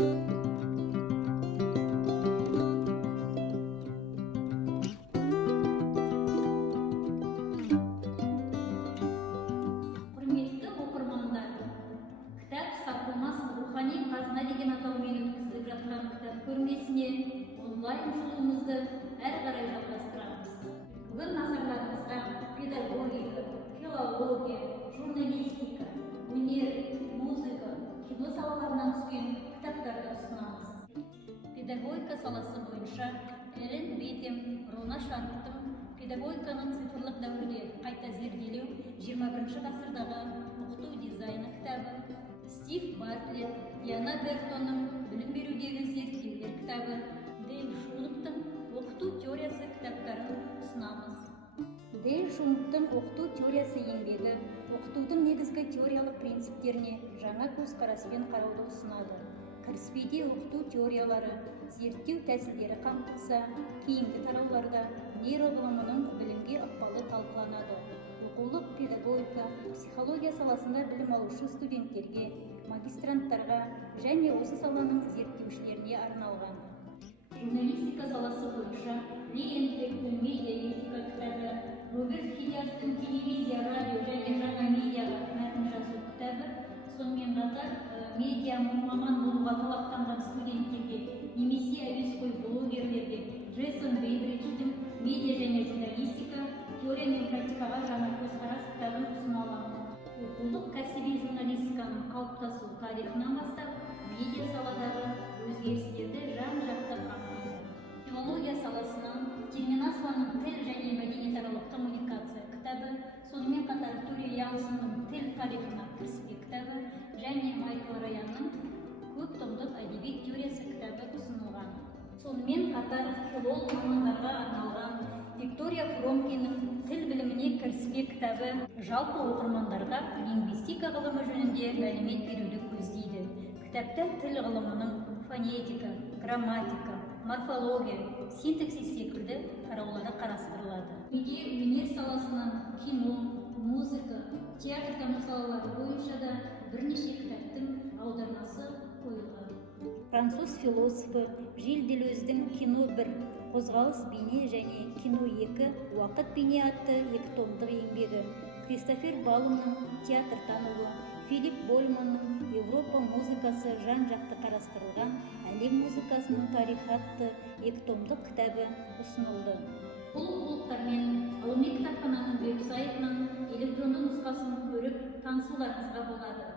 Құрметті оқырмандар, кітап сапылмас рухани қазына деген атаумен өткізіліп жатқан кітап көрмесіне онлайн жолымызды әрі қарай жалғастырамыз. Бүгін назарларыңызға педагогика, филология, журналистика, өнер, музыка, кино салаларынан түскен кітаптарды ұсынамыз. Педагогика саласы бойынша Эллен Битем, Рона Шарптың «Педагогиканың цифрлық дәуірде қайта зерделеу 21 ғасырдағы оқыту дизайны» кітабы, Стив Бартлетт, Диана Бертонның «Білім берудегі зерттеулер» кітабы, Дейл Шунктың «Оқыту теориясы» кітаптарын ұсынамыз. Дейл Шунктың «Оқыту теориясы» еңбегі оқытудың негізгі теориялық принциптеріне жаңа көзқараспен қарауды ұсынады. Кіріспеде оқыту теориялары, зерттеу тәсілдері қамтылса, кейінгі тарауларда нейроғылымының білімге ықпалы талқыланады. Оқулық педагогика, психология саласында білім алушы студенттерге, магистранттарға және осы саланың зерттеушілеріне арналған. Журналистика саласы бойынша Ли Энтектің «Медиа-этика» кітабы, Роберт Хидиаттың «Телевизия, радио және жаңа медиаға мәтін жазу» кітабы, сонымен қатар медиа маман болуға талаптанған студенттерге немесе әуесқой блогерлерге Джейсон Бейбридждің «Медиа және журналистика, теория мен практикаға жаңа көзқарас» кітабын ұсыналамын. Оқулық кәсіби журналистиканың қалыптасу тарихынан бастап, медиа саладағы өзгерістерді жан-жақты қамтиды. Филология саласынан Тимирязеваның «Тіл және мәдениетаралық коммуникация» кітабы, сонымен қатар Туре Яусынның «Тіл тарихына кіріспе» кітабы және Майкл Раянның «Көп томдық әдебиет теориясы» кітабы ұсынылған. Сонымен қатар филолог мамандарға арналған Виктория Фромкиннің «Тіл біліміне кіріспе» кітабы жалпы оқырмандарға лингвистика ғылымы жөнінде мәлімет беруді көздейді. Кітапта тіл ғылымының фонетика, грамматика, морфология, синтаксис секілді тараулары қарастырылады. Өнер саласынан кино, музыка, театр салалары бойынша да бірнеше кітаптың аудармасы қойылған. Француз философы Жиль Делездің «Кино 1», «Қозғалыс бейне» және «Кино 2», «Уақыт бейне» атты 2 томдық еңбегі, Кристофер Балумның «Театр тануы», Филипп Больманның «Европа музыкасы» жан-жақты қарастырылған «Әлем музыкасының тарихы» атты 2 томдық кітабы ұсынылды. Бұл оқулықтармен ғылыми кітапхананың веб-сайтынан электронды нұсқасын көріп танысуларыңызға болады.